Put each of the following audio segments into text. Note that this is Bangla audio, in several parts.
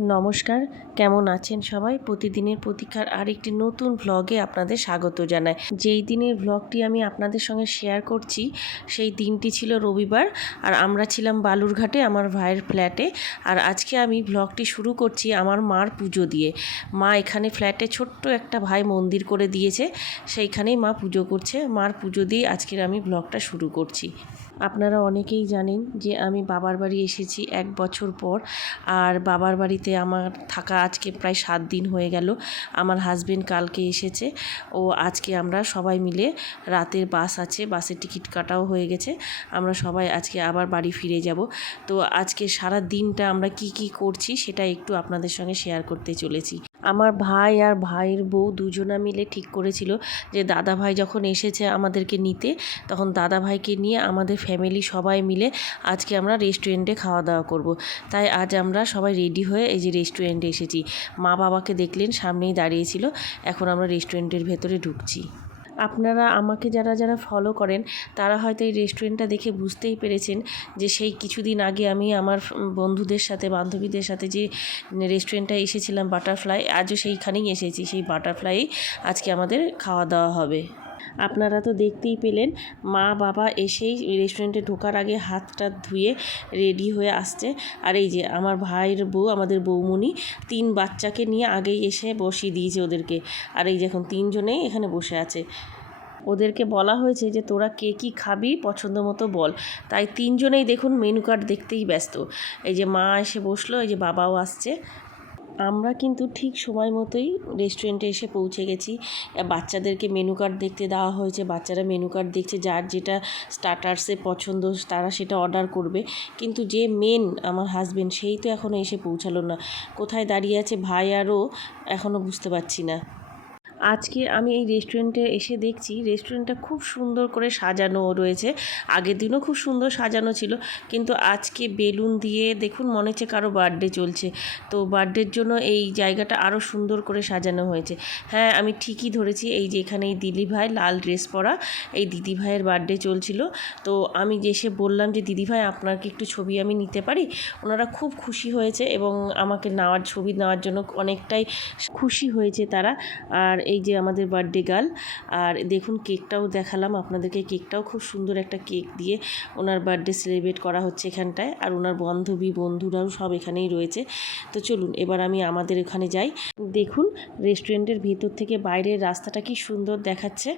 নমস্কার, কেমন আছেন সবাই? প্রতিদিনের প্রতীক্ষার আরেকটি নতুন ভ্লগে আপনাদের স্বাগত জানাই। যেই দিনের ভ্লগটি আমি আপনাদের সঙ্গে শেয়ার করছি, সেই দিনটি ছিল রবিবার, আর আমরা ছিলাম বালুরঘাটে আমার ভাইয়ের ফ্ল্যাটে আর আজকে আমি ভ্লগটি শুরু করছি আমার মার পুজো দিয়ে। মা এখানে ফ্ল্যাটে ছোট্ট একটা ভাই মন্দির করে দিয়েছে, সেইখানেই মা পুজো করছে। মার পুজো দিয়ে আজকের আমি ভ্লগটা শুরু করছি। আপনারা অনেকেই জানেন যে আমি বাবার বাড়ি এসেছি এক বছর পর। আর বাবার বাড়িতে আমার থাকা আজকে প্রায় সাত দিন হয়ে গেল। আমার হাজবেন্ড কালকে এসেছে। ও আজকে আমরা সবাই মিলে রাতের বাস আছে, বাসের টিকিট কাটাও হয়ে গেছে। আমরা সবাই আজকে আবার বাড়ি ফিরে যাব। তো আজকে সারা দিনটা আমরা কি কি করছি সেটা একটু আপনাদের সঙ্গে শেয়ার করতে চলেছি। আমার ভাই আর ভাইয়ের বউ দুজনা মিলে ঠিক করেছিল যে দাদা ভাই যখন এসেছে আমাদেরকে নিতে, তখন দাদা ভাইকে নিয়ে আমাদের ফ্যামিলি সবাই মিলে আজকে আমরা রেস্টুরেন্টে খাওয়া দাওয়া করব। তাই আজ আমরা সবাই রেডি হয়ে এই যে রেস্টুরেন্টে এসেছি। মা বাবাকে দেখলেন, সামনেই দাঁড়িয়েছিল এখন আমরা রেস্টুরেন্টের ভেতরে ঢুকছি। আপনারা আমাকে যারা যারা ফলো করেন, তারা হয়তো এই রেস্টুরেন্টটা দেখে বুঝতেই পেরেছেন যে সেই কিছুদিন আগে আমি আমার বন্ধুদের সাথে, বান্ধবীদের সাথে যে রেস্টুরেন্টটা এসেছিলাম বাটারফ্লাই আজও সেইখানেই এসেছি। সেই বাটারফ্লাই আজকে আমাদের খাওয়া দাওয়া হবে। আপনারা তো দেখতেই পেলেন, মা বাবা এসেই রেস্টুরেন্টে ঢোকার আগে হাতটা ধুয়ে রেডি হয়ে আসছে। আর এই যে আমার ভাইয়ের বউ, আমাদের বৌমণি, তিন বাচ্চাকে নিয়ে আগেই এসে বসিয়ে দিয়েছে ওদেরকে। আর এই যে এখন তিনজনেই এখানে বসে আছে। ওদেরকে বলা হয়েছে যে, তোরা কে কী খাবি, পছন্দ মতো বল। তাই তিনজনেই দেখুন মেনু কার্ড দেখতেই ব্যস্ত। এই যে মা এসে বসল, এই যে বাবাও আসছে। আমরা কিন্তু ঠিক সময় মতোই রেস্টুরেন্টে এসে পৌঁছে গেছি। বাচ্চাদেরকে মেনু কার্ড দেখতে দেওয়া হয়েছে, বাচ্চারা মেনু কার্ড দেখছে, যার যেটা স্টার্টার্সে পছন্দ, তারা সেটা অর্ডার করবে। কিন্তু যে মেন আমার হাজবেন্ড সেই তো এখনও এসে পৌঁছালো না। কোথায় দাঁড়িয়ে আছে ভাই আরও এখনও বুঝতে পারছি না। আজকে আমি এই রেস্টুরেন্টে এসে দেখছি রেস্টুরেন্টটা খুব সুন্দর করে সাজানো রয়েছে। আগের দিনও খুব সুন্দর সাজানো ছিল, কিন্তু আজকে বেলুন দিয়ে দেখুন মনে হচ্ছে কারও বার্থডে চলছে। তো বার্থডের জন্য এই জায়গাটা আরও সুন্দর করে সাজানো হয়েছে। হ্যাঁ আমি ঠিকই ধরেছি, এই যে এখানে এই দিদি ভাই লাল ড্রেস পরা, এই দিদি ভাইয়ের বার্থডে চলছিল। তো আমি এসে বললাম যে, দিদি ভাই আপনার কি একটু ছবি আমি নিতে পারি? ওনারা খুব খুশি হয়েছে এবং আমাকে নেওয়ার, ছবি নেওয়ার জন্য অনেকটাই খুশি হয়েছে তারা। আর এই যে আমাদের বার্থডে গার্ল আর দেখুন কেকটাও দেখালাম, আপনাদেরকে কেকটাও খুব সুন্দর একটা কেক দিয়ে ওনার বার্থডে সেলিব্রেট করা হচ্ছে এখানটায়, আর ওনার বান্ধবী, বন্ধুরাও সব এখানেই রয়েছে। তো চলুন, এবার আমি আমাদের এখানে যাই। দেখুন রেস্টুরেন্টের ভেতর থেকে বাইরের রাস্তাটা কি সুন্দর দেখাচ্ছে।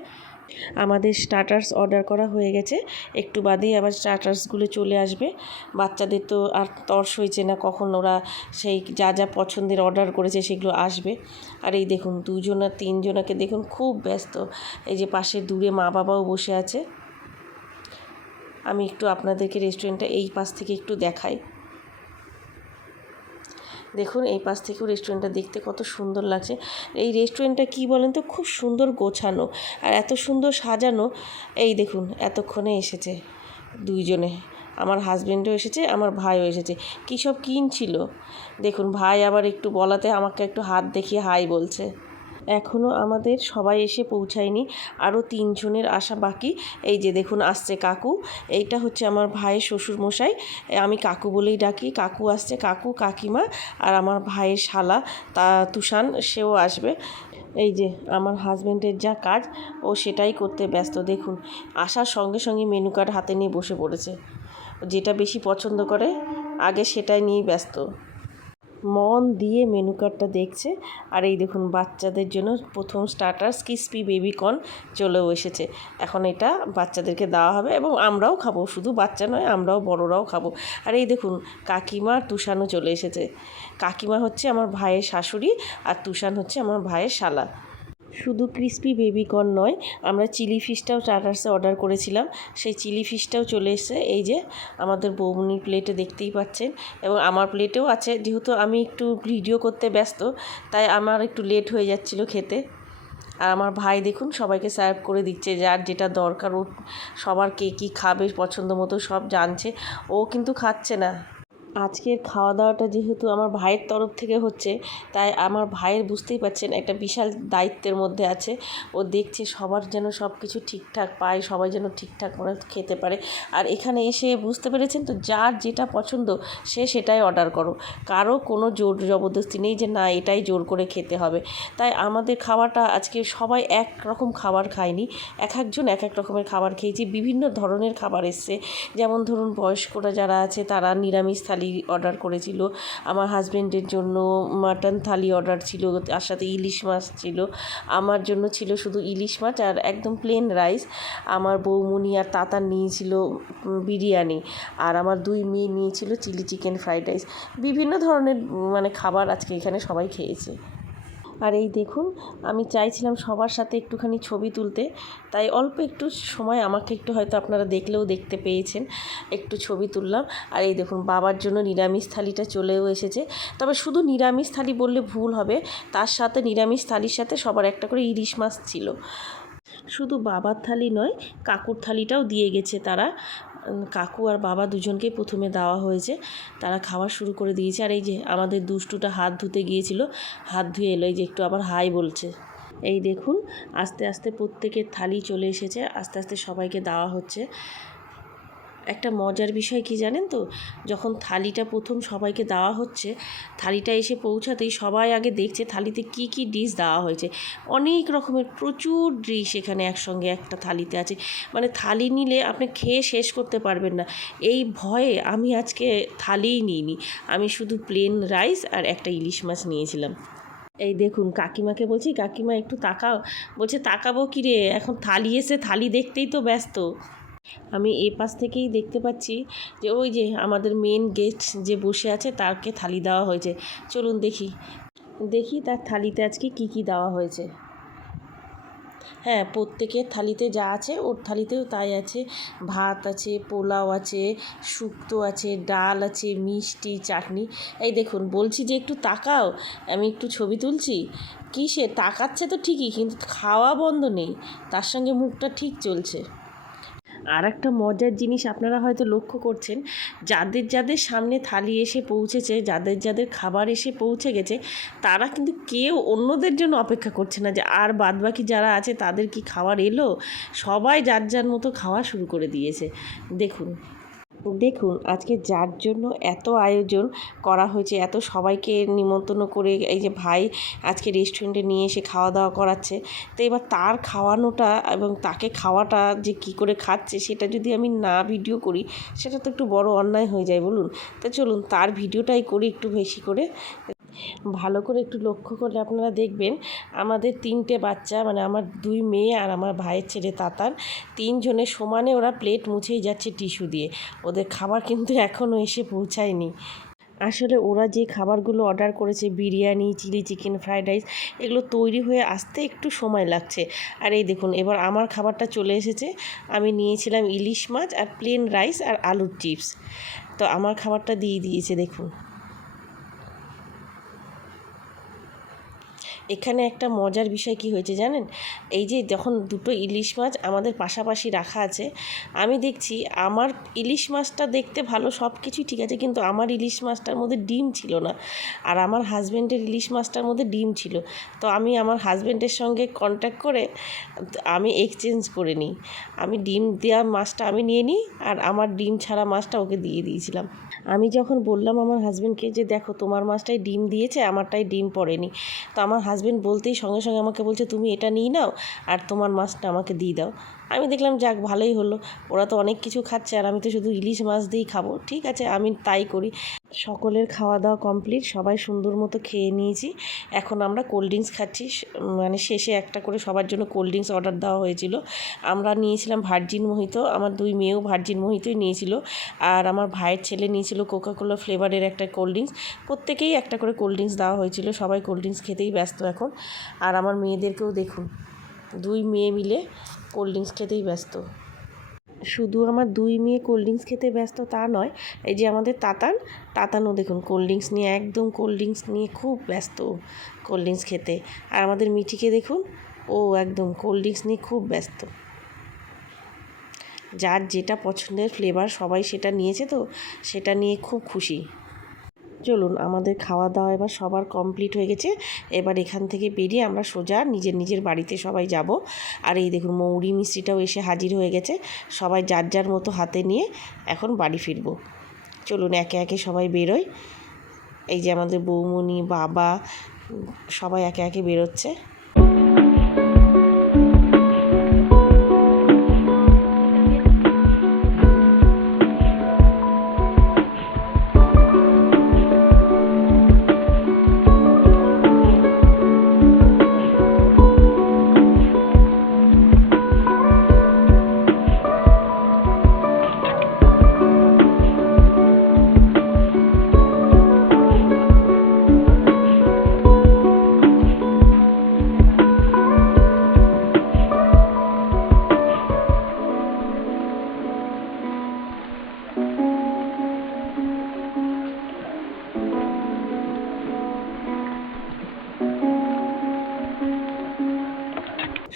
আমাদের স্টার্টার্স অর্ডার করা হয়ে গেছে। একটু বাদেই আবার স্টার্টার্সগুলো চলে আসবে। বাচ্চাদের তো আর তর্স হয়েছে না, কখন ওরা সেই যা যা পছন্দের অর্ডার করেছে সেগুলো আসবে। আর এই দেখুন, দুজনা তিনজনাকে দেখুন, খুব ব্যস্ত। এই যে পাশে দূরে মা বাবাও বসে আছে। আমি একটু আপনাদেরকে রেস্টুরেন্টটা এই পাশ থেকে একটু দেখাই। দেখুন এই পাশ থেকেও রেস্টুরেন্টটা দেখতে কত সুন্দর লাগছে। এই রেস্টুরেন্টটা কি বলেন তো? খুব সুন্দর গোছানো আর এত সুন্দর সাজানো। এই দেখুন, এতক্ষণে এসেছে দুইজনে। আমার হাজব্যান্ডও এসেছে, আমার ভাইও এসেছে। কী সব কিনছিল? দেখুন, ভাই আবার একটু বলাতে আমাকে একটু হাত দেখিয়ে হাই বলছে। এখনও আমাদের সবাই এসে পৌঁছায়নি। আরও তিনজনের আসা বাকি। এই যে দেখুন, আসছে কাকু। এইটা হচ্ছে আমার ভাইয়ের শ্বশুর মশাই আমি কাকু বলেই ডাকি। কাকু আসছে, কাকু কাকিমা আর আমার ভাইয়ের শালা, তা তুষান, সেও আসবে। এই যে আমার হাজব্যান্ডের যা কাজ, ও সেটাই করতে ব্যস্ত। দেখুন, আসার সঙ্গে সঙ্গে মেনু কার্ড হাতে নিয়ে বসে পড়েছে। যেটা বেশি পছন্দ করে, আগে সেটাই নিয়েই ব্যস্ত। মন দিয়ে মেনু কার্ডটা দেখছে। আর এই দেখুন, বাচ্চাদের জন্য প্রথম স্টার্টার্স ক্রিসপি বেবিকর্ন চলেও এসেছে। এখন এটা বাচ্চাদেরকে দেওয়া হবে এবং আমরাও খাব। শুধু বাচ্চা নয়, আমরাও বড়রাও খাব। আর এই দেখুন, কাকিমা আর তুষানও চলে এসেছে। কাকিমা হচ্ছে আমার ভাইয়ের শাশুড়ি আর তুষান হচ্ছে আমার ভাইয়ের শালা। শুধু ক্রিস্পি বেবিকর্ন নয়, আমরা চিলি ফিশটাও স্টার্টার্সে অর্ডার করেছিলাম। সেই চিলি ফিশটাও চলে এসেছে, এই যে আমাদের বৌমনির প্লেটে দেখতেই পাচ্ছেন। এবং আমার প্লেটেও আছে, যেহেতু আমি একটু ভিডিও করতে ব্যস্ত, তাই আমার একটু লেট হয়ে যাচ্ছিল খেতে। আর আমার ভাই দেখুন, সবাইকে সার্ভ করে দিচ্ছে, যার যেটা দরকার ও সবার কে কী খাবে পছন্দ মতো সব জানছে। ও কিন্তু খাচ্ছে না। আজকের খাওয়া দাওয়াটা যেহেতু আমার ভাইয়ের তরফ থেকে হচ্ছে, তাই আমার ভাইয়ের বুঝতেই পারছেন একটা বিশাল দায়িত্বের মধ্যে আছে। ও দেখছে সবার যেন সব কিছু ঠিকঠাক পায়, সবাই যেন ঠিকঠাক করে খেতে পারে। আর এখানে এসে বুঝতে পেরেছেন তো, যার যেটা পছন্দ সে সেটাই অর্ডার করো। কারও কোনো জোর জবরদস্তি নেই যে না, এটাই জোর করে খেতে হবে। তাই আমাদের খাওয়াটা আজকে সবাই এক রকম খাবার খায়নি। এক একজন এক এক রকমের খাবার খেয়েছি। বিভিন্ন ধরনের খাবার এসছে। যেমন ধরুন বয়স্করা যারা আছে তারা নিরামিষ থালি অর্ডার করেছিল। আমার হাজব্যান্ডের জন্য মাটন থালি অর্ডার ছিল, তার সাথে ইলিশ মাছ ছিল। আমার জন্য ছিল শুধু ইলিশ মাছ আর একদম প্লেন রাইস আমার বৌমনি আর তাতার নিয়েছিল বিরিয়ানি। আর আমার দুই মেয়ে নিয়েছিল চিলি চিকেন ফ্রাইড রাইস বিভিন্ন ধরনের মানে খাবার আজকে এখানে সবাই খেয়েছে। আর এই দেখুন, আমি চাইছিলাম সবার সাথে একটুখানি ছবি তুলতে, তাই অল্প একটু সময় আমাকে একটু হয়তো আপনারা দেখলেও দেখতে পেয়েছেন, একটু ছবি তুললাম। আর এই দেখুন, বাবার জন্য নিরামিষ থালিটা চলেও এসেছে। তবে শুধু নিরামিষ থালি বললে ভুল হবে, তার সাথে নিরামিষ থালির সাথে সবার একটা করে ইলিশ মাছ ছিল। শুধু বাবার থালি নয়, কাকুর থালিটাও দিয়ে গেছে তারা। কাকু আর বাবা দুজনকেই প্রথমে দেওয়া হয়েছে। তারা খাওয়া শুরু করে দিয়েছে। আর এই যে আমাদের দুষ্টুটা হাত ধুতে গিয়েছিল, হাত ধুয়ে এলো। এই যে একটু আবার হাই বলছে। এই দেখুন, আস্তে আস্তে প্রত্যেকের থালি চলে এসেছে। আস্তে আস্তে সবাইকে দেওয়া হচ্ছে। একটা মজার বিষয় কি জানেন তো? যখন থালিটা প্রথম সবাইকে দেওয়া হচ্ছে, থালিটা এসে পৌঁছাতেই সবাই আগে দেখছে থালিতে কি কি ডিশ দেওয়া হয়েছে। অনেক রকমের প্রচুর ডিশ এখানে একসঙ্গে একটা থালিতে আছে। মানে থালি নিলে আপনি খেয়ে শেষ করতে পারবেন না। এই ভয়ে আমি আজকে থালিই নিইনি। আমি শুধু প্লেন রাইস আর একটা ইলিশ মাছ নিয়েছিলাম। এই দেখুন, কাকিমাকে বলছি, কাকিমা, একটু তাকাও। বলছে, তাকাবো কি রে? এখন থালি এসে থালি দেখতেই তো ব্যস্ত। আমি এ পাশ থেকেই দেখতে পাচ্ছি যে ওই যে আমাদের মেন গেস্ট যে বসে আছে, তাকে থালি দেওয়া হয়েছে। চলুন দেখি। দেখি তার থালিতে আজকে কি কি দেওয়া হয়েছে। হ্যাঁ প্রত্যেকের থালিতে যা আছে, ওর থালিতেও তাই আছে। ভাত আছে, পোলাও আছে, শুক্তো আছে, ডাল আছে, মিষ্টি, চাটনি। এই দেখুন, বলছি যে একটু তাকাও। আমি একটু ছবি তুলছি। কিসে তাকাচ্ছে তো ঠিকই, কিন্তু খাওয়া বন্ধ নেই। তার সঙ্গে মুখটা ঠিক চলছে। আর একটা মজার জিনিস আপনারা হয়তো লক্ষ্য করছেন, যাদের যাদের সামনে থালি এসে পৌঁছেছে, যাদের যাদের খাবার এসে পৌঁছে গেছে, তারা কিন্তু কেউ অন্যদের জন্য অপেক্ষা করছে না যে আর বাদবাকি যারা আছে তাদের কি খাবার এলো? সবাই যার যার মতো খাওয়া শুরু করে দিয়েছে। দেখুন দেখুন, আজকে যার জন্য এত আয়োজন করা হয়েছে, এত সবাইকে নিমন্ত্রণ করে এই যে ভাই আজকে রেস্টুরেন্টে নিয়ে এসে খাওয়া দাওয়া করাচ্ছে, তো এবার তার খাওয়ানোটা এবং তাকে খাওয়াটা যে কি করে খাচ্ছে সেটা যদি আমি না ভিডিও করি, সেটা তো একটু বড় অন্যায় হয়ে যায়, বলুন। তো চলুন, তার ভিডিওটাই করি একটু বেশি করে। ভালো করে একটু লক্ষ্য করলে আপনারা দেখবেন আমাদের তিনটে বাচ্চা মানে আমার দুই মেয়ে আর আমার ভাইয়ের ছেলে তাতার তিনজনের সমানে ওরা প্লেট মুছেই যাচ্ছে টিস্যু দিয়ে। ওদের খাবার কিন্তু এখনও এসে পৌঁছায়নি। আসলে ওরা যে খাবারগুলো অর্ডার করেছে, biryani, chilli chicken, fried rice, এগুলো তৈরি হয়ে আসতে একটু সময় লাগছে। আর এই দেখুন, এবার আমার খাবারটা চলে এসেছে। আমি নিয়েছিলাম ইলিশ মাছ আর প্লেন রাইস আর আলুর চিপস। তো আমার খাবারটা দিয়ে দিয়েছে, দেখুন। এখানে একটা মজার বিষয় কি হয়েছে জানেন? এই যে যখন দুটো ইলিশ মাছ আমাদের পাশাপাশি রাখা আছে, আমি দেখছি আমার ইলিশ মাছটা দেখতে ভালো সব কিছুই ঠিক আছে, কিন্তু আমার ইলিশ মাছটার মধ্যে ডিম ছিল না। আর আমার হাজব্যান্ডের ইলিশ মাছটার মধ্যে ডিম ছিল। তো আমি আমার হাজব্যান্ডের সঙ্গে কন্ট্যাক্ট করে আমি এক্সচেঞ্জ করে নিই। আমি ডিম দেওয়া মাছটা আমি নিয়ে নিই আর আমার ডিম ছাড়া মাছটা ওকে দিয়ে দিয়েছিলাম। আমি যখন বললাম আমার হাজব্যান্ডকে যে দেখো তোমার মাছটাই ডিম দিয়েছে, আমারটাই ডিম পড়েনি। তো আমার হাজব্যান্ড বলতেই সঙ্গে সঙ্গে আমাকে বলছে, তুমি এটা নিয়ে নাও আর তোমার মাছটা আমাকে দিয়ে দাও। আমি দেখলাম, যাক, ভালোই হলো। ওরা তো অনেক কিছু খাচ্ছে আর আমি তো শুধু ইলিশ মাছ দিয়েই খাব। ঠিক আছে, আমি তাই করি। সকলের খাওয়া দাওয়া কমপ্লিট সবাই সুন্দর মতো খেয়ে নিয়েছি। এখন আমরা কোল্ড ড্রিঙ্কস খাচ্ছি। মানে শেষে একটা করে সবার জন্য কোল্ড ড্রিঙ্কস অর্ডার দেওয়া হয়েছিল। আমরা নিয়েছিলাম ভার্জিন মোহিত আমার দুই মেয়েও ভার্জিন মোহিতই নিয়েছিল। আর আমার ভাইয়ের ছেলে নিয়েছিল কোকাকোলা ফ্লেভারের একটা কোল্ড ড্রিঙ্কস প্রত্যেকেই একটা করে কোল্ড ড্রিঙ্কস দেওয়া হয়েছিল। সবাই কোল্ড ড্রিঙ্কস খেতেই ব্যস্ত এখন। আর আমার মেয়েদেরকেও দেখুন, দুই মেয়ে মিলে কোল্ড ড্রিঙ্কস খেতেই ব্যস্ত। শুধু আমার দুই মেয়ে কোল্ড ড্রিঙ্কস খেতে ব্যস্ত তা নয়, এই যে আমাদের তাতান, তাতানও দেখুন কোল্ড ড্রিঙ্কস নিয়ে, একদম কোল্ড ড্রিঙ্কস নিয়ে খুব ব্যস্ত কোল্ড ড্রিঙ্কস খেতে। আর আমাদের মিঠিকে দেখুন, ও একদম কোল্ড ড্রিঙ্কস নিয়ে খুব ব্যস্ত। যার যেটা পছন্দের ফ্লেভার সবাই সেটা নিয়েছে তো, সেটা নিয়ে খুব খুশি। চলুন, আমাদের খাওয়া দাওয়া এবার সবার কমপ্লিট হয়ে গেছে। এবার এখান থেকে বেরিয়ে আমরা সোজা নিজের নিজের বাড়িতে সবাই যাব। আর এই দেখুন, মৌরি মিষ্টিটাও এসে হাজির হয়ে গেছে। সবাই যার যার মতো হাতে নিয়ে এখন বাড়ি ফিরবো। চলুন, একে একে সবাই বেরোয়। এই যে আমাদের বৌমনি বাবা, সবাই একে একে বেরোচ্ছে।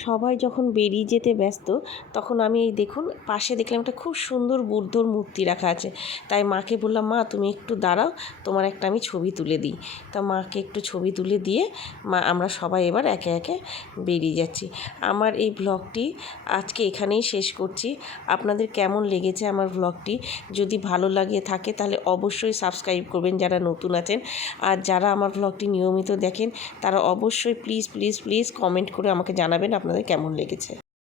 সবাই যখন বেরিয়ে যেতে ব্যস্ত, তখন আমি এই দেখুন, পাশে দেখলাম একটা খুব সুন্দর বুদ্ধর মূর্তি রাখা আছে। তাই মাকে বললাম, মা, তুমি একটু দাঁড়াও, তোমার একটা আমি ছবি তুলে দিই। তা মাকে একটু ছবি তুলে দিয়ে, মা, আমরা সবাই এবার একে একে বেরিয়ে যাচ্ছি। আমার এই ব্লগটি আজকে এখানেই শেষ করছি। আপনাদের কেমন লেগেছে আমার ব্লগটি? যদি ভালো লাগে থাকে, তাহলে অবশ্যই সাবস্ক্রাইব করবেন যারা নতুন আছেন। আর যারা আমার ব্লগটি নিয়মিত দেখেন, তারা অবশ্যই প্লিজ প্লিজ প্লিজ কমেন্ট করে আমাকে জানাবেন। আপনাদের কেমন লেগেছে?